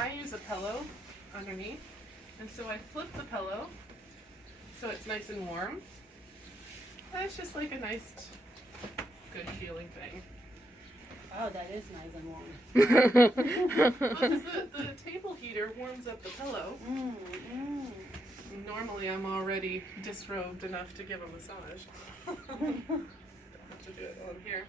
I use a pillow underneath, and so I flip the pillow so it's nice and warm. And it's just like a nice, good feeling thing. Oh, that is nice and warm. Because the table heater warms up the pillow. Normally I'm already disrobed enough to give a massage. Don't have to do it while I'm here.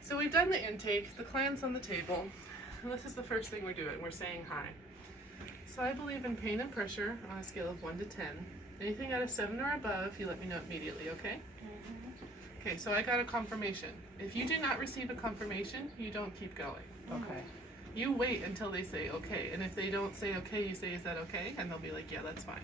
So we've done the intake, the clan's on the table, and this is the first thing we're doing. We're saying hi. So I believe in pain and pressure on a scale of 1 to 10. Anything out of 7 or above, you let me know immediately, okay? Okay, so I got a confirmation. If you do not receive a confirmation, you don't keep going. Okay. You wait until they say okay, and if they don't say okay, you say, is that okay? And they'll be like, yeah, that's fine.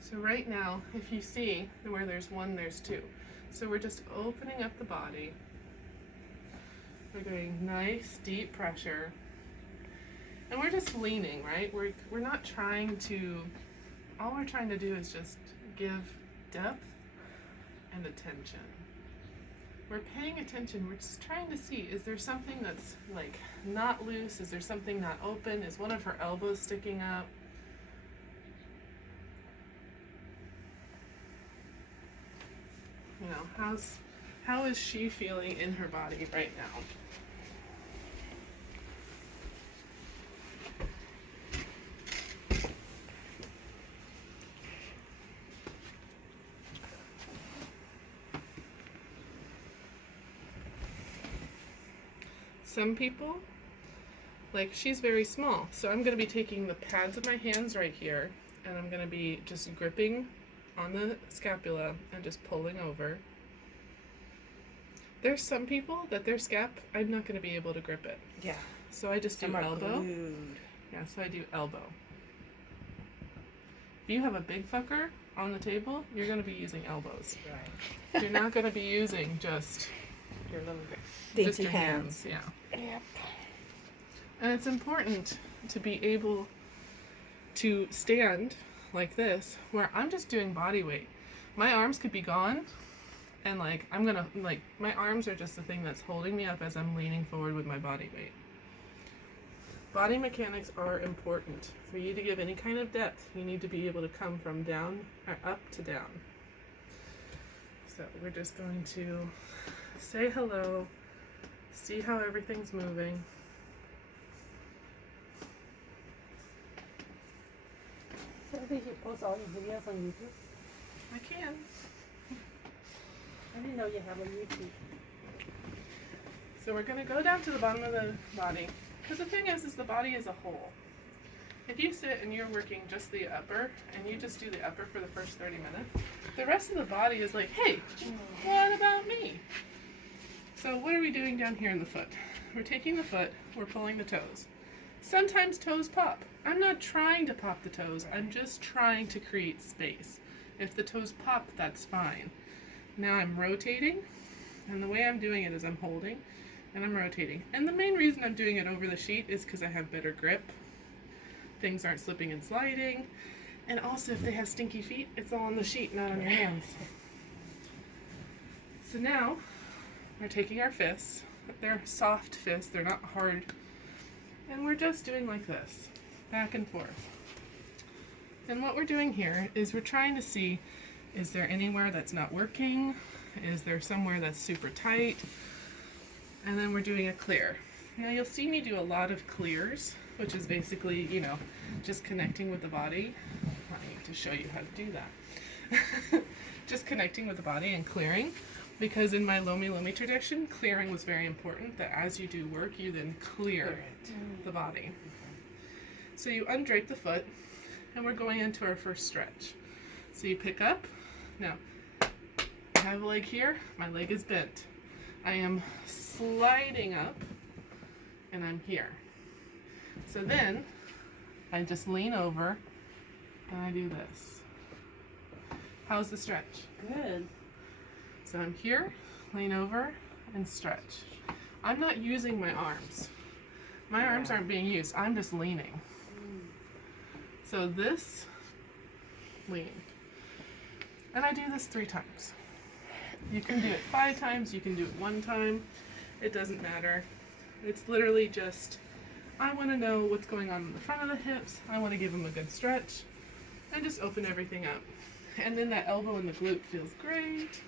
So right now, if you see where there's 1, there's 2. So we're just opening up the body. We're doing nice, deep pressure. And we're just leaning, right? We're not trying to, all we're trying to do is just give depth and attention. We're paying attention, we're just trying to see, is there something that's like not loose? Is there something not open? Is one of her elbows sticking up? You know, how is she feeling in her body right now? Some people, like she's very small, so I'm going to be taking the pads of my hands right here, and I'm going to be just gripping on the scapula and just pulling over. There's some people that their scap, I'm not going to be able to grip it. Yeah. So I just do elbow. Glued. Yeah, so I do elbow. If you have a big fucker on the table, you're going to be using elbows. Right. You're not going to be using just Your little just dainty your hands. Yeah. Yep. And it's important to be able to stand like this, where I'm just doing body weight. My arms could be gone, and like I'm gonna, like, my arms are just the thing that's holding me up as I'm leaning forward with my body weight. Body mechanics are important. For you to give any kind of depth, you need to be able to come from down or up to down. So we're just going to say hello, see how everything's moving. So I think you post all your videos on YouTube? I can. I didn't know you have a YouTube. So we're going to go down to the bottom of the body. Because the thing is the body is a whole. If you sit and you're working just the upper, and you just do the upper for the first 30 minutes, the rest of the body is like, hey, what about me? So what are we doing down here in the foot? We're taking the foot, we're pulling the toes. Sometimes toes pop. I'm not trying to pop the toes, I'm just trying to create space. If the toes pop, that's fine. Now I'm rotating, and the way I'm doing it is I'm holding, and I'm rotating. And the main reason I'm doing it over the sheet is because I have better grip. Things aren't slipping and sliding. And also, if they have stinky feet, it's all on the sheet, not on your hands. So now, we're taking our fists. They're soft fists, they're not hard. And we're just doing like this, back and forth. And what we're doing here is we're trying to see, is there anywhere that's not working? Is there somewhere that's super tight? And then we're doing a clear. Now you'll see me do a lot of clears, which is basically, you know, just connecting with the body. I need to show you how to do that. Just connecting with the body and clearing, because in my Lomi Lomi tradition, clearing was very important, that as you do work, you then clear the body. So you undrape the foot, and we're going into our first stretch. So you pick up. Now, I have a leg here, my leg is bent. I am sliding up, and I'm here. So then, I just lean over, and I do this. How's the stretch? Good. So I'm here, lean over, and stretch. I'm not using my arms. My arms aren't being used, I'm just leaning. So this, lean. And I do this 3 times. You can do it 5 times, you can do it 1 time. It doesn't matter. It's literally just, I want to know what's going on in the front of the hips. I want to give them a good stretch and just open everything up. And then that elbow and the glute feels great.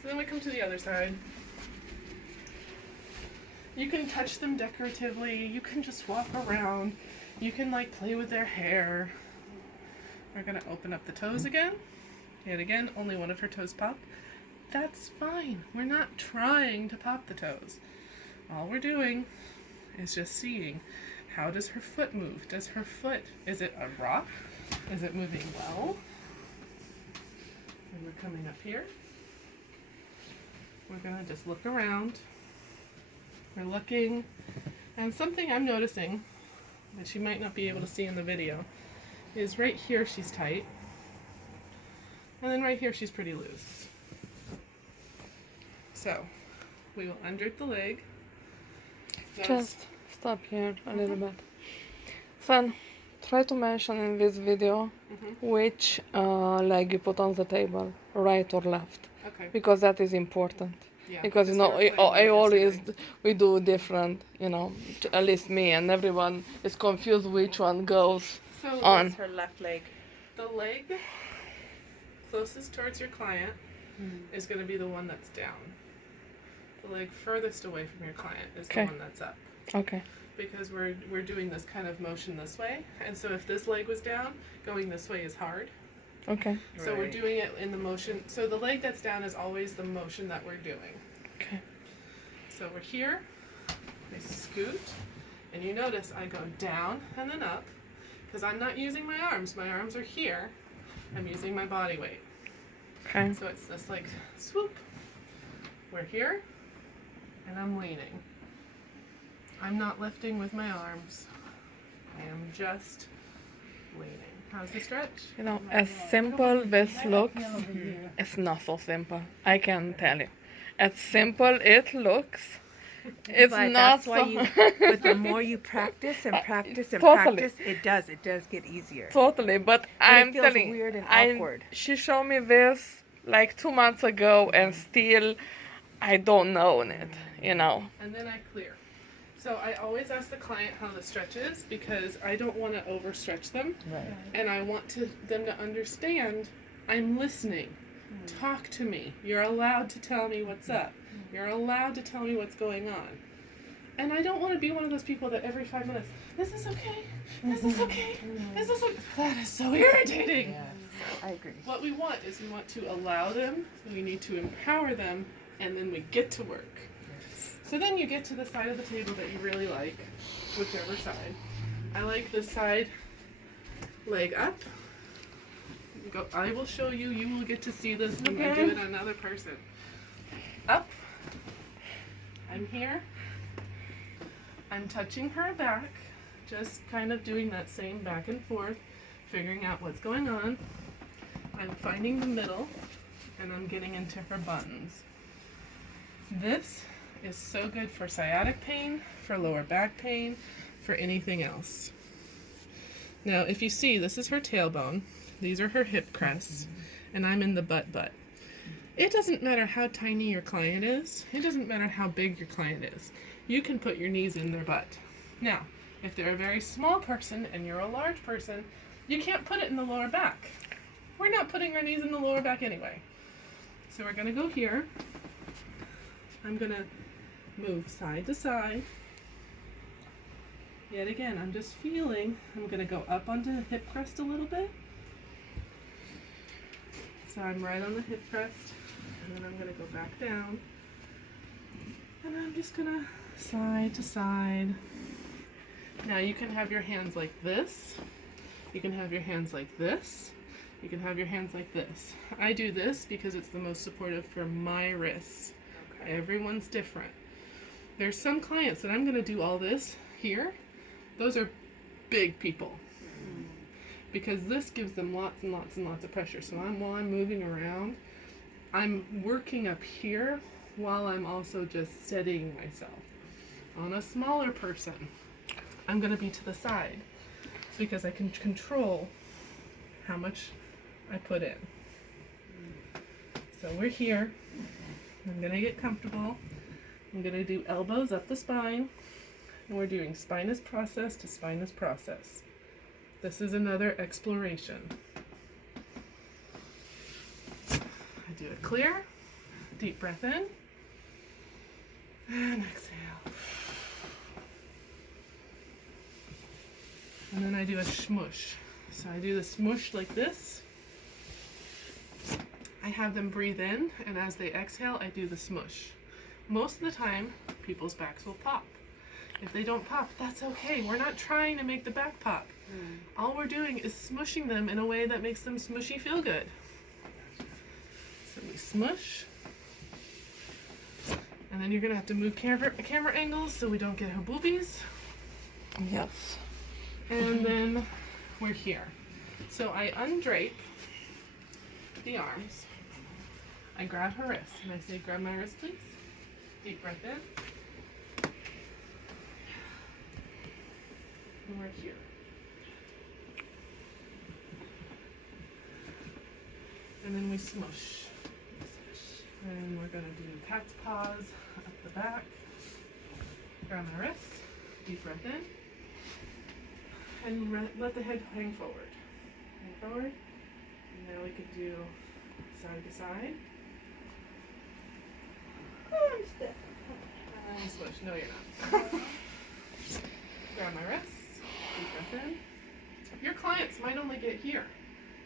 So then we come to the other side. You can touch them decoratively. You can just walk around. You can like play with their hair. We're going to open up the toes again. Yet again, only one of her toes popped. That's fine. We're not trying to pop the toes. All we're doing is just seeing, how does her foot move? Does her foot, is it a rock? Is it moving well? And we're coming up here. We're going to just look around. We're looking. And something I'm noticing, which you might not be able to see in the video, is right here she's tight. And then right here she's pretty loose. So, we will undo the leg. Just stop here a little bit. Then, try to mention in this video which leg you put on the table, right or left, Okay. because that is important. Yeah. Because you know, we were playing I with always yesterday. we do different. You know, at least me, and everyone is confused which one goes So on. Her left leg. the leg closest towards your client is going to be the one that's down. The leg furthest away from your client is Okay. the one that's up. Okay. Because we're doing this kind of motion this way, and so if this leg was down, going this way is hard. Okay. So we're Right. doing it in the motion. So the leg that's down is always the motion that we're doing. Okay. So we're here, I scoot, and you notice I go down and then up, because I'm not using my arms. My arms are here. I'm using my body weight. Okay. So it's this like swoop. We're here, and I'm leaning. I'm not lifting with my arms. I am just leaning. How's the stretch? You know, as simple this looks, it's not so simple. I can tell you. As simple it looks, it's But not that's why so. you. But the more you practice and practice and Totally. practice, it does get easier. Totally, but I'm feels telling weird and I awkward. she showed me this like 2 months ago, and still I don't know it. You know. And then I clear. So I always ask the client how the stretch is, because I don't want to overstretch them, Right. and I want them to understand I'm listening. Talk to me. You're allowed to tell me what's up. You're allowed to tell me what's going on. And I don't want to be one of those people that every 5 minutes, this is okay, this is okay, this is okay. That is so irritating. Yeah, I agree. What we want is we want to allow them, we need to empower them, and then we get to work. So then you get to the side of the table that you really like, whichever side. I like the side leg up. Go, I will show you, you will get to see this when I do it on another person. Up. I'm here. I'm touching her back, just kind of doing that same back and forth, figuring out what's going on. I'm finding the middle, and I'm getting into her buttons. This is so good for sciatic pain, for lower back pain, for anything else. Now, if you see, this is her tailbone, these are her hip crests, and I'm in the butt. It doesn't matter how tiny your client is, it doesn't matter how big your client is. You can put your knees in their butt. Now, if they're a very small person and you're a large person, you can't put it in the lower back. We're not putting our knees in the lower back anyway. So we're gonna go here. I'm gonna move side to side. Yet again, I'm just feeling, I'm gonna go up onto the hip crest a little bit. So I'm right on the hip crest, and then I'm gonna go back down. And I'm just gonna side to side. Now you can have your hands like this. You can have your hands like this. You can have your hands like this. I do this because it's the most supportive for my wrists. Everyone's different. There's some clients that I'm going to do all this here. Those are big people. Because this gives them lots and lots and lots of pressure. So while I'm moving around, I'm working up here while I'm also just steadying myself. On a smaller person, I'm going to be to the side because I can control how much I put in. So we're here. I'm gonna get comfortable. I'm gonna do elbows up the spine. And we're doing spinous process to spinous process. This is another exploration. I do a clear, deep breath in, and exhale. And then I do a shmush. So I do the smush like this. I have them breathe in, and as they exhale, I do the smush. Most of the time, people's backs will pop. If they don't pop, that's okay. We're not trying to make the back pop. All we're doing is smushing them in a way that makes them smushy feel good. So we smush. And then you're going to have to move camera angles so we don't get her boobies. Yes. And then we're here. So I undrape the arms. I grab her wrist and I say, grab my wrist, please. Deep breath in. And we're here. And then we smush. And we're going to do cat's paws up the back. Grab my wrist. Deep breath in. And let the head hang forward. Hang forward. And now we could do side to side. And smush. No, you're not. Grab my wrist. Deep breath in. Your clients might only get here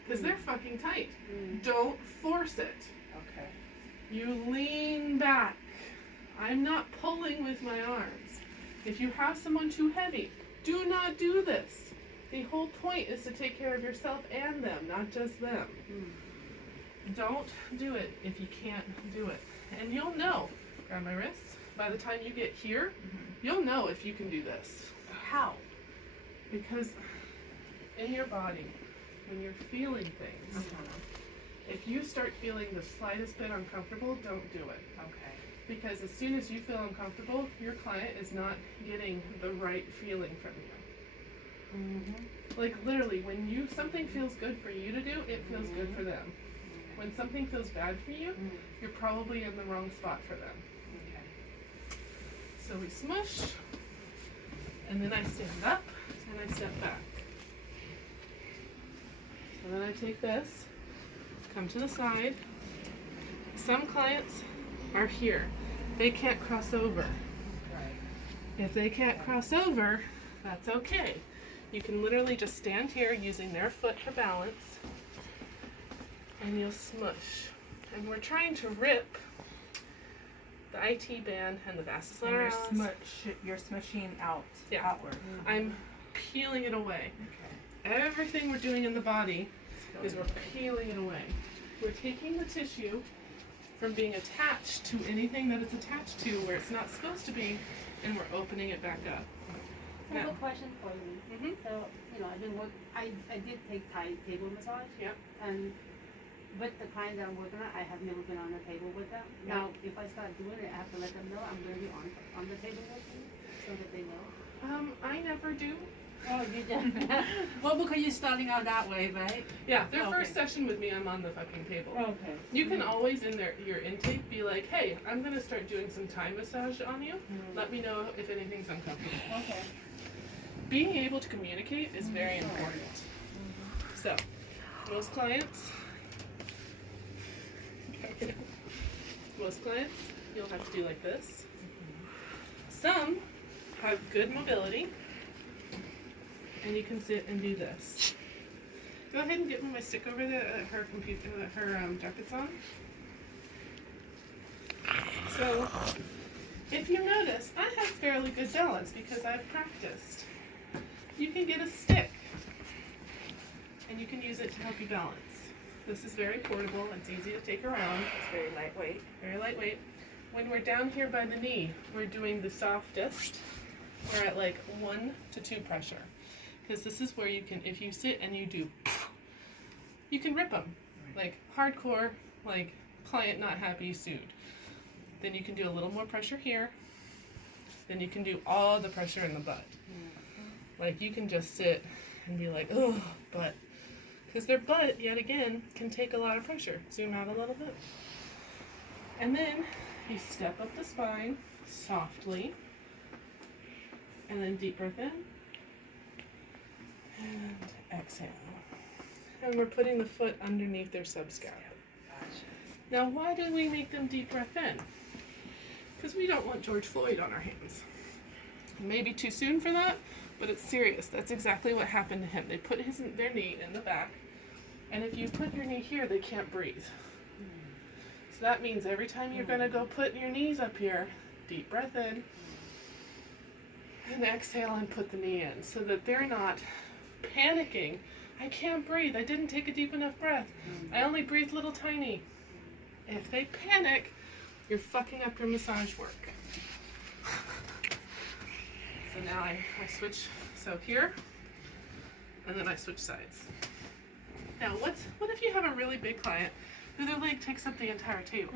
because they're fucking tight. Don't force it. Okay. You lean back. I'm not pulling with my arms. If you have someone too heavy, do not do this. The whole point is to take care of yourself and them, not just them. Don't do it if you can't do it. And you'll know. Grab my wrist. By the time you get here, you'll know if you can do this. How? Because in your body, when you're feeling things, if you start feeling the slightest bit uncomfortable, don't do it. Okay. Because as soon as you feel uncomfortable, your client is not getting the right feeling from you. Like literally, when something feels good for you to do, it feels good for them. When something feels bad for you, you're probably in the wrong spot for them. Okay. So we smush, and then I stand up, and I step back. So then I take this, come to the side. Some clients are here. They can't cross over. Right. If they can't cross over, that's okay. You can literally just stand here using their foot for balance, and you'll smush. And we're trying to rip the IT band and the vastus And you're, lateralis. you're smushing out, Yeah. outward. I'm peeling it away. Okay. Everything we're doing in the body is we're peeling it away. We're taking the tissue from being attached to anything that it's attached to where it's not supposed to be, and we're opening it back up. I have Now. a question for you. So, I've been I did take Thai table massage. Yep. And with the clients that I'm working on, I have never been on the table with them. Yep. Now, if I start doing it, I have to let them know I'm going to be on the table with them so that they know. I never do. Oh, you did? Well, because you're starting out that way, right? Yeah, their Okay. first session with me, I'm on the fucking table. Okay. You can always in your intake be like, hey, I'm gonna start doing some Thai massage on you. Let me know if anything's uncomfortable. Okay. Being able to communicate is very important. So, most clients, you'll have to do like this. Some have good mobility, and you can sit and do this. Go ahead and get me my stick over there. Her computer, her jacket's on. So, if you notice, I have fairly good balance because I've practiced. You can get a stick, and you can use it to help you balance. This is very portable. It's easy to take around. It's very lightweight. Very lightweight. When we're down here by the knee, we're doing the softest. We're at like 1 to 2 pressure. Because this is where you can, if you sit and you do, you can rip them. Like hardcore, like client not happy, sued. Then you can do a little more pressure here. Then you can do all the pressure in the butt. Like you can just sit and be like, oh, butt. Because their butt, yet again, can take a lot of pressure. Zoom out a little bit. And then you step up the spine softly. And then deep breath in. And exhale. And we're putting the foot underneath their subscap. Now, why do we make them deep breath in? Because we don't want George Floyd on our hands. Maybe too soon for that, but it's serious. That's exactly what happened to him. They put their knee in the back, and if you put your knee here, they can't breathe. So that means every time you're going to go put your knees up here, deep breath in, and exhale and put the knee in so that they're not panicking. I can't breathe. I didn't take a deep enough breath. I only breathed little tiny. If they panic, you're fucking up your massage work. So now I switch, so here, and then I switch sides. Now what if you have a really big client who their leg takes up the entire table?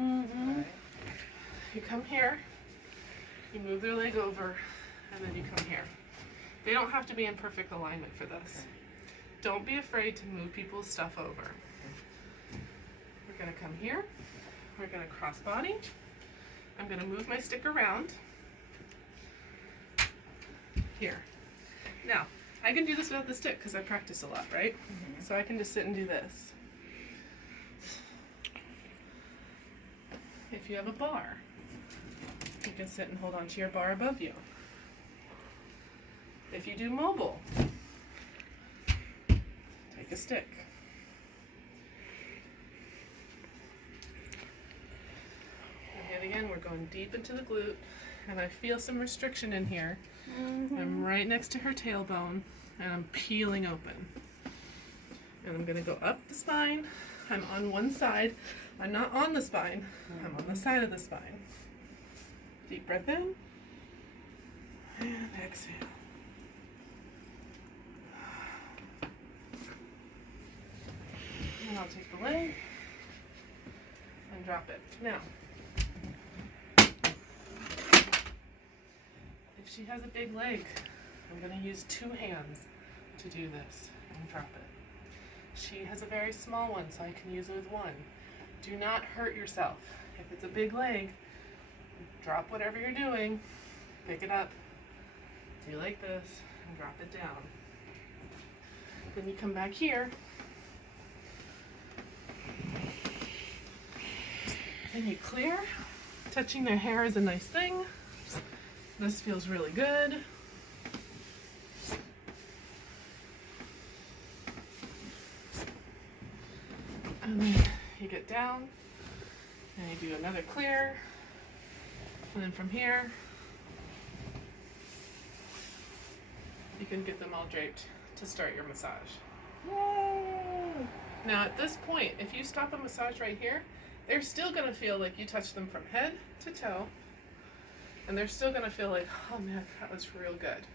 You come here, you move their leg over, and then you come here. They don't have to be in perfect alignment for this. Don't be afraid to move people's stuff over. We're gonna come here, we're gonna cross body. I'm gonna move my stick around. Here. Now, I can do this without the stick because I practice a lot, right? So I can just sit and do this. If you have a bar, you can sit and hold on to your bar above you. If you do mobile, take a stick. And yet again, we're going deep into the glute, and I feel some restriction in here. I'm right next to her tailbone, and I'm peeling open. And I'm gonna go up the spine. I'm on one side. I'm not on the spine. I'm on the side of the spine. Deep breath in, and exhale. And I'll take the leg and drop it. Now, if she has a big leg, I'm going to use 2 hands to do this and drop it. She has a very small one, so I can use it with 1. Do not hurt yourself. If it's a big leg, drop whatever you're doing, pick it up, do like this, and drop it down. Then you come back here, and you clear. Touching their hair is a nice thing. This feels really good. And then you get down, and you do another clear. And then from here, you can get them all draped to start your massage. Yay! Now at this point, if you stop a massage right here, they're still going to feel like you touched them from head to toe. And they're still going to feel like, oh man, that was real good.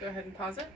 Go ahead and pause it.